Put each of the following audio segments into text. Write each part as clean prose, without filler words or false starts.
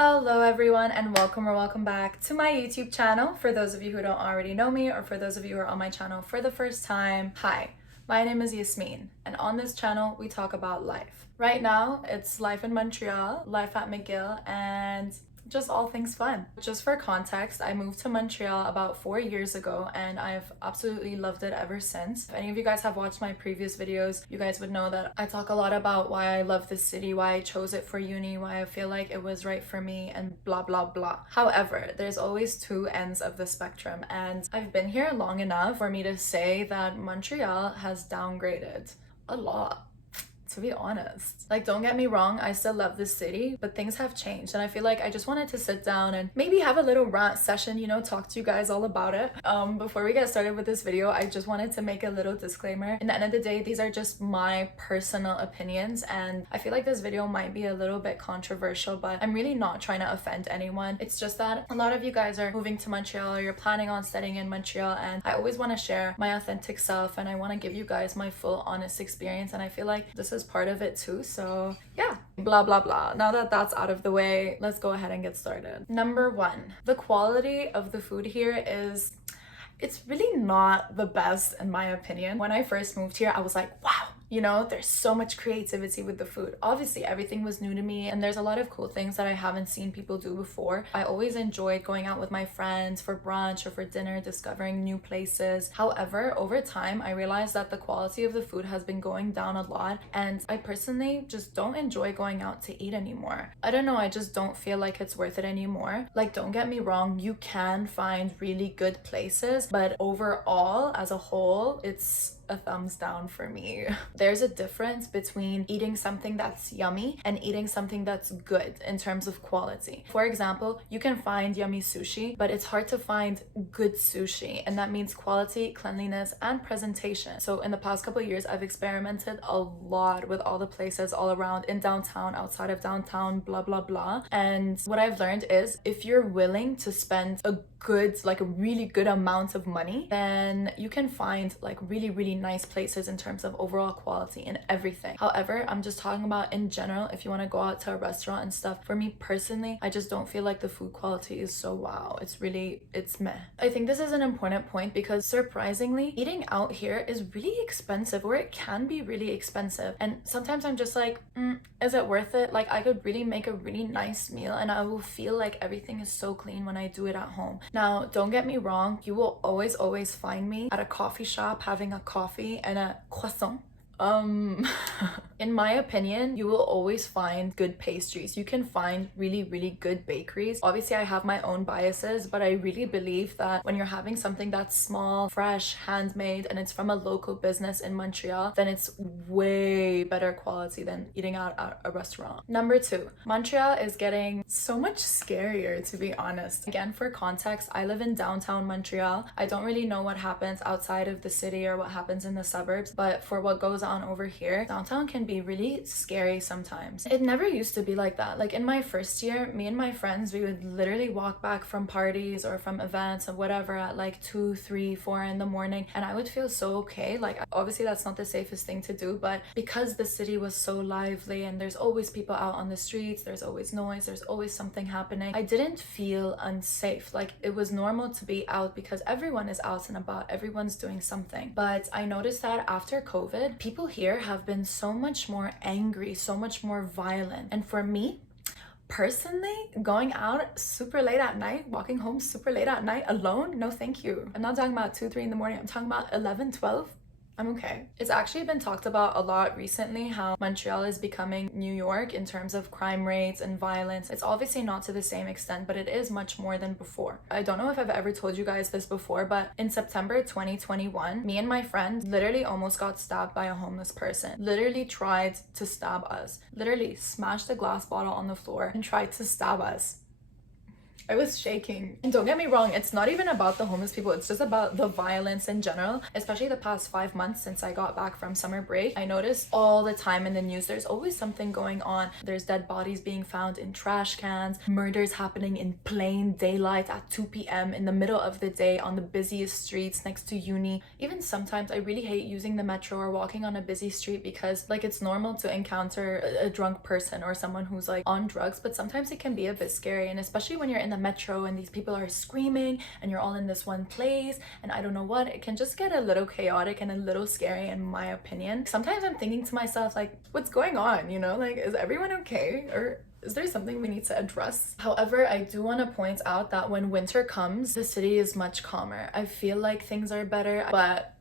Hello everyone and welcome back to my YouTube channel. For those of you who don't already know me or for those of you who are on my channel for the first time, hi, my name is Yasmin and on this channel we talk about life. Right now it's life in Montreal, life at McGill, and just all things fun. Just for context, I moved to Montreal about 4 years ago and I've absolutely loved it ever since. If any of you guys have watched my previous videos, you guys would know that I talk a lot about why I love this city, why I chose it for uni, why I feel like it was right for me, and blah blah blah. However, there's always two ends of the spectrum, and I've been here long enough for me to say that Montreal has downgraded a lot. To be honest, like, don't get me wrong, I still love this city, but things have changed and I feel like I just wanted to sit down and maybe have a little rant session, you know, talk to you guys all about it. Before we get started with this video, I just wanted to make a little disclaimer. In the end of the day, these are just my personal opinions and I feel like this video might be a little bit controversial, but I'm really not trying to offend anyone. It's just that a lot of you guys are moving to Montreal or you're planning on studying in Montreal, and I always want to share my authentic self and I want to give you guys my full honest experience, and I feel like this is part of it too. So yeah, blah blah blah. Now that that's out of the way, let's go ahead and get started. Number one, the quality of the food here is, it's really not the best in my opinion. When I first moved here, I was like, wow, you know, there's so much creativity with the food. Obviously, everything was new to me and there's a lot of cool things that I haven't seen people do before. I always enjoyed going out with my friends for brunch or for dinner, discovering new places. However, over time, I realized that the quality of the food has been going down a lot and I personally just don't enjoy going out to eat anymore. I don't know, I just don't feel like it's worth it anymore. Like, don't get me wrong, you can find really good places, but overall, as a whole, it's a thumbs down for me. There's a difference between eating something that's yummy and eating something that's good in terms of quality. For example, you can find yummy sushi, but it's hard to find good sushi, and that means quality, cleanliness, and presentation. So in the past couple of years, I've experimented a lot with all the places all around, in downtown, outside of downtown, blah blah blah. And what I've learned is, if you're willing to spend a really good amount of money, then you can find like really nice places in terms of overall quality and everything. However, I'm just talking about in general, if you want to go out to a restaurant and stuff, for me personally, I just don't feel like the food quality is so wow. It's meh. I think this is an important point because surprisingly, eating out here is really expensive, or it can be really expensive, and sometimes I'm just like, is it worth it? Like, I could really make a really nice meal and I will feel like everything is so clean when I do it at home. Now, don't get me wrong, you will always find me at a coffee shop having a coffee and a croissant. In my opinion, you will always find good pastries. You can find really good bakeries. Obviously, I have my own biases, but I really believe that when you're having something that's small, fresh, handmade, and it's from a local business in Montreal, then it's way better quality than eating out at a restaurant. Number two, Montreal is getting so much scarier, to be honest. Again, for context, I live in downtown Montreal. I don't really know what happens outside of the city or what happens in the suburbs, but for what goes on over here, downtown can be really scary sometimes. It never used to be like that. Like, in my first year, me and my friends, we would literally walk back from parties or from events or whatever at like 2, 3, 4 in the morning, and I would feel so okay. Like, obviously that's not the safest thing to do, but because the city was so lively and there's always people out on the streets, there's always noise, there's always something happening, I didn't feel unsafe. Like, it was normal to be out because everyone is out and about, everyone's doing something. But I noticed that after COVID, people here have been so much more angry, so much more violent. And for me personally, going out super late at night, walking home super late at night alone, no thank you. I'm not talking about 2, 3 in the morning, I'm talking about 11, 12. I'm okay. It's actually been talked about a lot recently how Montreal is becoming New York in terms of crime rates and violence. It's obviously not to the same extent, but it is much more than before. I don't know if I've ever told you guys this before, but in September 2021, me and my friend literally almost got stabbed by a homeless person. Literally tried to stab us. Literally smashed a glass bottle on the floor and tried to stab us. I was shaking. And don't get me wrong, it's not even about the homeless people, it's just about the violence in general, especially the past 5 months since I got back from summer break. I noticed all the time in the news there's always something going on. There's dead bodies being found in trash cans, murders happening in plain daylight at 2 p.m. in the middle of the day on the busiest streets next to uni. Even sometimes I really hate using the metro or walking on a busy street because like it's normal to encounter a drunk person or someone who's like on drugs, but sometimes it can be a bit scary, and especially when you're in the metro and these people are screaming and you're all in this one place and I don't know what, it can just get a little chaotic and a little scary in my opinion. Sometimes I'm thinking to myself like, what's going on, you know, like is everyone okay, or is there something we need to address? However, I do want to point out that when winter comes, the city is much calmer. I feel like things are better, but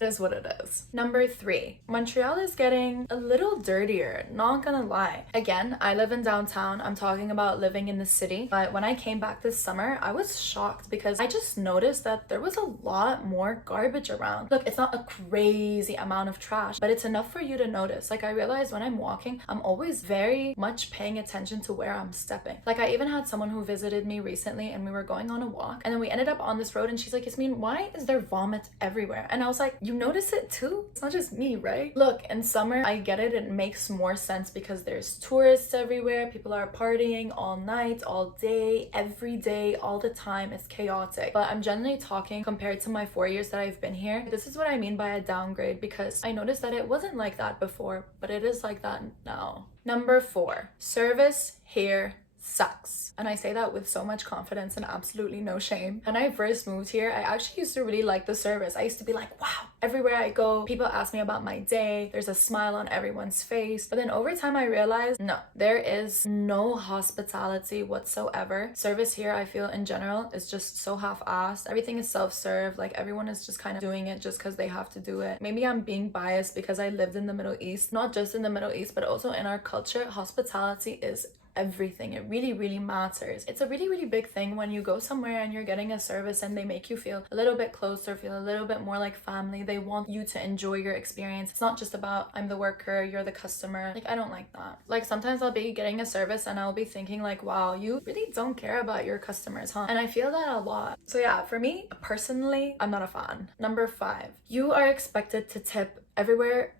it is what it is. Number 3, Montreal is getting a little dirtier, not gonna lie. Again, I live in downtown. I'm talking about living in the city. But when I came back this summer, I was shocked because I just noticed that there was a lot more garbage around. Look, it's not a crazy amount of trash, but it's enough for you to notice. Like I realized when I'm walking, I'm always very much paying attention to where I'm stepping. Like I even had someone who visited me recently and we were going on a walk and then we ended up on this road and she's like, Yasmin, why is there vomit everywhere? And I was like, you notice it too? It's not just me, right? Look, in summer, I get it. It makes more sense because there's tourists everywhere. People are partying all night, all day, every day, all the time. It's chaotic. But I'm generally talking compared to my 4 years that I've been here. This is what I mean by a downgrade because I noticed that it wasn't like that before, but it is like that now. Number 4, service here sucks. And I say that with so much confidence and absolutely no shame. When I first moved here, I actually used to really like the service. I used to be like, wow, everywhere I go, people ask me about my day. There's a smile on everyone's face. But then over time, I realized, no, there is no hospitality whatsoever. Service here, I feel in general, is just so half-assed. Everything is self-serve. Like everyone is just kind of doing it just because they have to do it. Maybe I'm being biased because I lived in the Middle East. Not just in the Middle East, but also in our culture, hospitality is everything. It really matters. It's a really big thing when you go somewhere and you're getting a service and they make you feel a little bit closer, feel a little bit more like family. They want you to enjoy your experience. It's not just about I'm the worker, you're the customer. Like I don't like that. Like sometimes I'll be getting a service and I'll be thinking like, wow, you really don't care about your customers, huh? And I feel that a lot. So yeah, for me personally, I'm not a fan. Number 5, you are expected to tip everywhere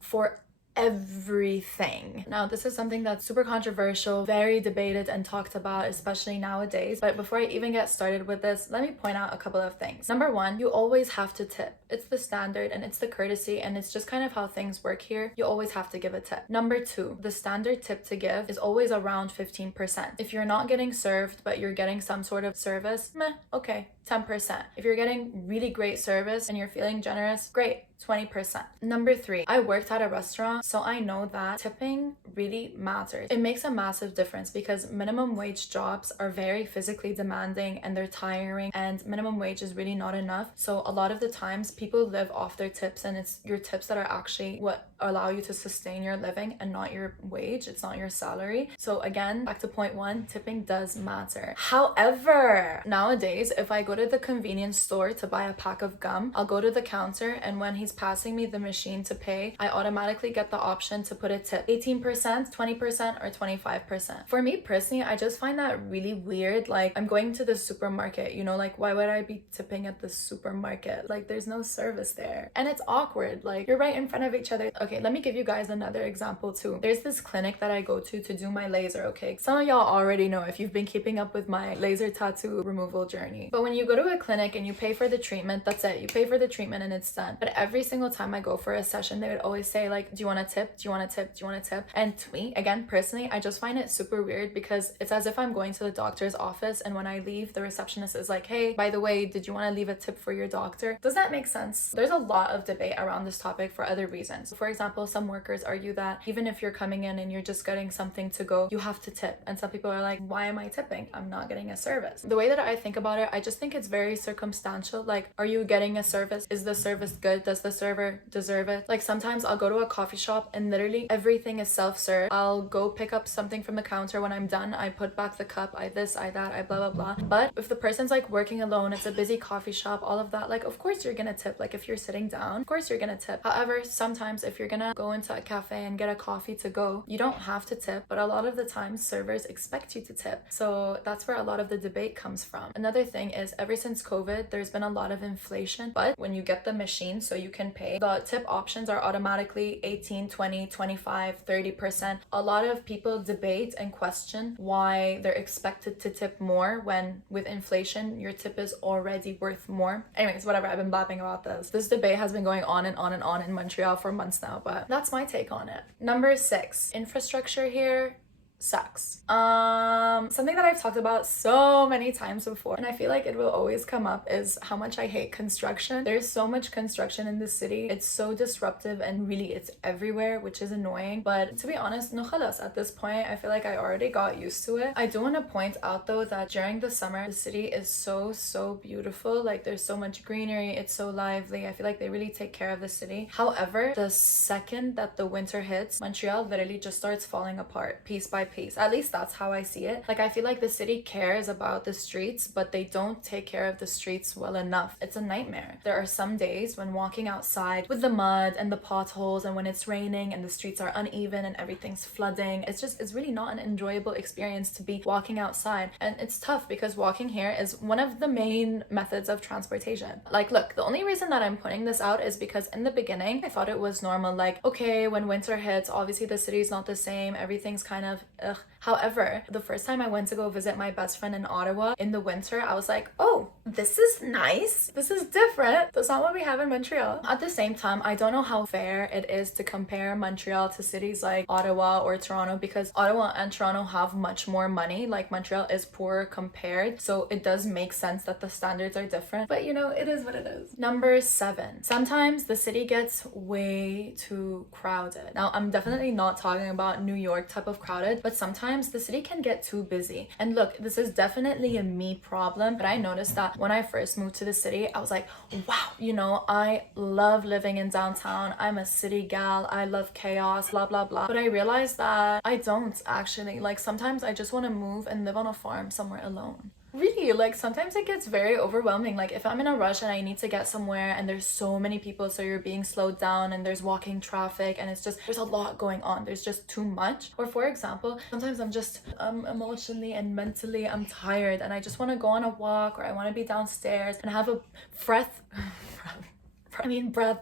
for everything. Now, this is something that's super controversial, very debated and talked about, especially nowadays. But before I even get started with this, let me point out a couple of things. Number 1, you always have to tip. It's the standard and it's the courtesy and it's just kind of how things work here. You always have to give a tip. Number 2, the standard tip to give is always around 15%. If you're not getting served, but you're getting some sort of service, meh, okay, 10%. If you're getting really great service and you're feeling generous, great, 20%. Number 3, I worked at a restaurant, so I know that tipping really matters. It makes a massive difference because minimum wage jobs are very physically demanding and they're tiring, and minimum wage is really not enough. So a lot of the times people live off their tips, and it's your tips that are actually what allow you to sustain your living and not your wage. It's not your salary. So again, back to point 1, tipping does matter. However, nowadays, if I go to the convenience store to buy a pack of gum, I'll go to the counter and when he's passing me the machine to pay, I automatically get the option to put a tip. 18%, 20%, or 25%. For me personally, I just find that really weird. Like I'm going to the supermarket, you know, like why would I be tipping at the supermarket? Like there's no service there. And it's awkward. Like you're right in front of each other. Okay, let me give you guys another example too. There's this clinic that I go to do my laser, okay? Some of y'all already know if you've been keeping up with my laser tattoo removal journey. But when you go to a clinic and you pay for the treatment, that's it. You pay for the treatment and it's done. But every single time I go for a session, they would always say like, do you want a tip? Do you want a tip? Do you want a tip? And to me, again, personally, I just find it super weird because it's as if I'm going to the doctor's office and when I leave, the receptionist is like, hey, by the way, did you want to leave a tip for your doctor? Does that make sense? There's a lot of debate around this topic for other reasons. For example, some workers argue that even if you're coming in and you're just getting something to go, you have to tip. And some people are like, why am I tipping? I'm not getting a service. The way that I think about it, I just think think it's very circumstantial. Like, are you getting a service? Is the service good? Does the server deserve it? Like, sometimes I'll go to a coffee shop and literally everything is self-serve. I'll go pick up something from the counter. When I'm done, I put back the cup, I this, I that, I blah blah blah. But if the person's like working alone, it's a busy coffee shop, all of that, like of course you're gonna tip. Like if you're sitting down, of course you're gonna tip. However, sometimes if you're gonna go into a cafe and get a coffee to go, you don't have to tip, but a lot of the time servers expect you to tip. So that's where a lot of the debate comes from. Another thing is, ever since COVID, there's been a lot of inflation, but when you get the machine so you can pay, the tip options are automatically 18, 20, 25, 30%. A lot of people debate and question why they're expected to tip more when with inflation your tip is already worth more. Anyways, whatever, I've been blabbing about this. This debate has been going on and on and on in Montreal for months now, but that's my take on it. Number 6, infrastructure here sucks. Something that I've talked about so many times before, and I feel like it will always come up, is how much I hate construction. There's so much construction in the city. It's so disruptive and really it's everywhere, which is annoying. But to be honest, no khalas, at this point, I feel like I already got used to it. I do want to point out though that during the summer, the city is so beautiful. Like there's so much greenery. It's so lively. I feel like they really take care of the city. However, the second that the winter hits, Montreal literally just starts falling apart piece by piece. At least that's how I see it. Like I feel like the city cares about the streets, but they don't take care of the streets well enough. It's a nightmare. There are some days when walking outside with the mud and the potholes, and when it's raining and the streets are uneven and everything's flooding, it's really not an enjoyable experience to be walking outside. And it's tough because walking here is one of the main methods of transportation. Like look, the only reason that I'm putting this out is because in the beginning I thought it was normal. Like okay, when winter hits, obviously the city's not the same, everything's kind of ugh. However, the first time I went to go visit my best friend in Ottawa in the winter, I was like, oh, this is nice. This is different. That's not what we have in Montreal. At the same time, I don't know how fair it is to compare Montreal to cities like Ottawa or Toronto, because Ottawa and Toronto have much more money. Like Montreal is poorer compared. So it does make sense that the standards are different. But you know, it is what it is. Number 7. Sometimes the city gets way too crowded. Now, I'm definitely not talking about New York type of crowded, but sometimes the city can get too busy. And look, this is definitely a me problem, but I noticed that when I first moved to the city, I was like, wow, you know, I love living in downtown. I'm a city gal. I love chaos, blah, blah, blah. But I realized that I don't actually. Like sometimes I just want to move and live on a farm somewhere alone. Really, like sometimes it gets very overwhelming. Like if I'm in a rush and I need to get somewhere and there's so many people, so you're being slowed down and there's walking traffic and it's just, there's a lot going on. There's just too much. Or for example, sometimes I'm just emotionally and mentally, I'm tired and I just want to go on a walk, or I want to be downstairs and have a breath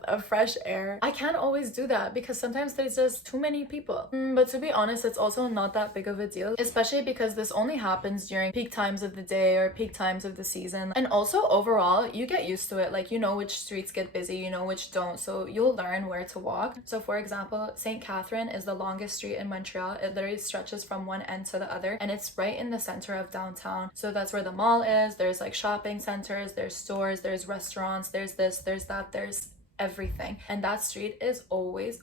of fresh air. I can't always do that because sometimes there's just too many people. But to be honest, it's also not that big of a deal, especially because this only happens during peak times of the day or peak times of the season. And also overall, you get used to it. Like you know which streets get busy, you know which don't, so you'll learn where to walk. So for example, St. Catherine is the longest street in Montreal. It literally stretches from one end to the other and it's right in the center of downtown. So that's where the mall is. There's like shopping centers, there's stores, there's restaurants, there's this, there's that, there's everything, and that street is always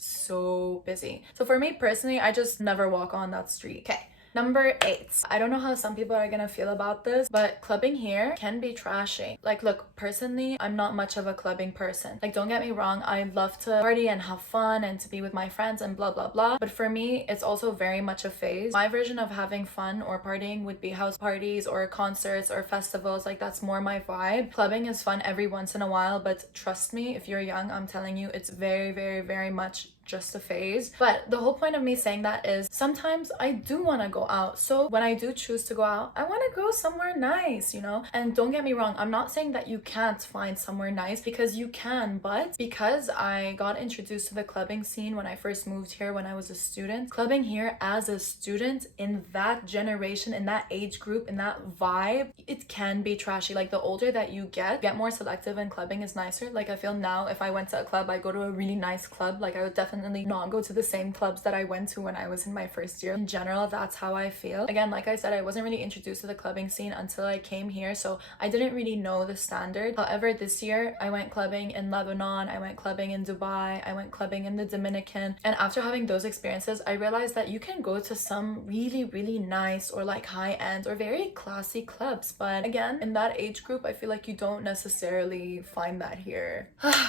so busy. So for me personally, I just never walk on that street. Okay, number 8. I don't know how some people are gonna feel about this, but clubbing here can be trashy. Like look, personally, I'm not much of a clubbing person. Like don't get me wrong, I love to party and have fun and to be with my friends and blah blah blah, but for me it's also very much a phase. My version of having fun or partying would be house parties or concerts or festivals. Like that's more my vibe. Clubbing is fun every once in a while, but trust me, if you're young, I'm telling you, it's very much just a phase. But the whole point of me saying that is sometimes I do want to go out. So when I do choose to go out, I want to go somewhere nice, you know? And don't get me wrong, I'm not saying that you can't find somewhere nice, because you can, but because I got introduced to the clubbing scene when I first moved here when I was a student, clubbing here as a student in that generation, in that age group, in that vibe, it can be trashy. Like the older that you get more selective, and clubbing is nicer. Like I feel now if I went to a club, I go to a really nice club, like I would definitely definitely not go to the same clubs that I went to when I was in my first year. In general, that's how I feel. Again, like I said, I wasn't really introduced to the clubbing scene until I came here, so I didn't really know the standard. However, this year I went clubbing in Lebanon, I went clubbing in Dubai, I went clubbing in the Dominican, and after having those experiences, I realized that you can go to some really nice or like high-end or very classy clubs, but again, in that age group, I feel like you don't necessarily find that here.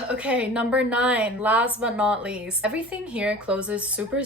Okay, number 9, last but not least, everything here closes super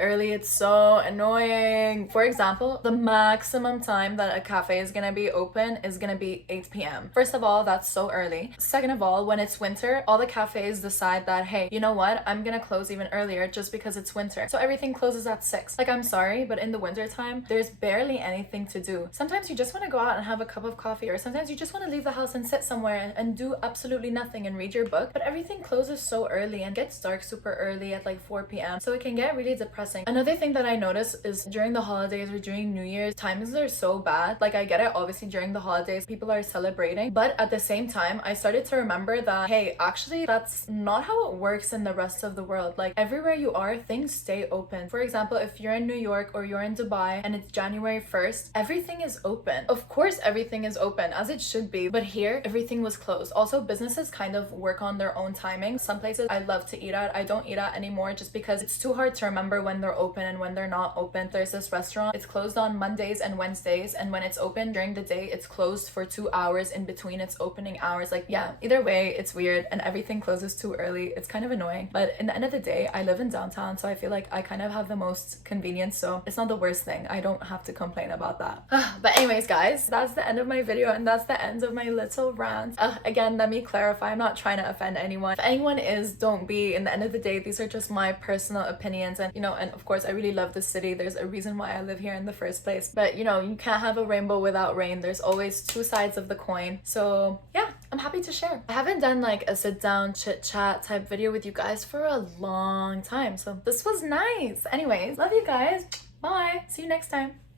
early. It's so annoying. For example, the maximum time that a cafe is gonna be open is gonna be 8 p.m. First of all, that's so early. Second of all, when it's winter, all the cafes decide that, hey, you know what, I'm gonna close even earlier just because it's winter, so everything closes at 6. Like, I'm sorry, but in the winter time, there's barely anything to do. Sometimes you just want to go out and have a cup of coffee, or sometimes you just want to leave the house and sit somewhere and do absolutely nothing and read your book, but everything closes so early and gets dark super early at like 4 p.m, so it can get really depressing. Another thing that I notice is during the holidays or during New Year's, timings are so bad. Like, I get it, obviously during the holidays people are celebrating, but at the same time I started to remember that, hey, actually that's not how it works in the rest of the world. Like, everywhere you are, things stay open. For example, if you're in New York or you're in Dubai and it's January 1st, everything is open. Of course everything is open, as it should be, but here everything was closed. Also, businesses kind of work on their own timing. Some places I love to eat at, I don't eat at anymore just because it's too hard to remember when they're open and when they're not open. There's this restaurant, it's closed on Mondays and Wednesdays, and when it's open during the day, it's closed for 2 hours in between its opening hours. Like, yeah, either way, it's weird and everything closes too early. It's kind of annoying, but in the end of the day, I live in downtown, so I feel like I kind of have the most convenience, so it's not the worst thing. I don't have to complain about that. But anyways, guys, that's the end of my video, and that's the end of my little rant. Again, let me clarify, I'm not trying to offend anyone. If anyone is, don't be. In the end of the day, these are just my personal opinions, and you know, and of course I really love this city. There's a reason why I live here in the first place, but you know, you can't have a rainbow without rain. There's always two sides of the coin. So yeah, I'm happy to share. I haven't done like a sit down chit chat type video with you guys for a long time, so this was nice. Anyways, love you guys. Bye. See you next time.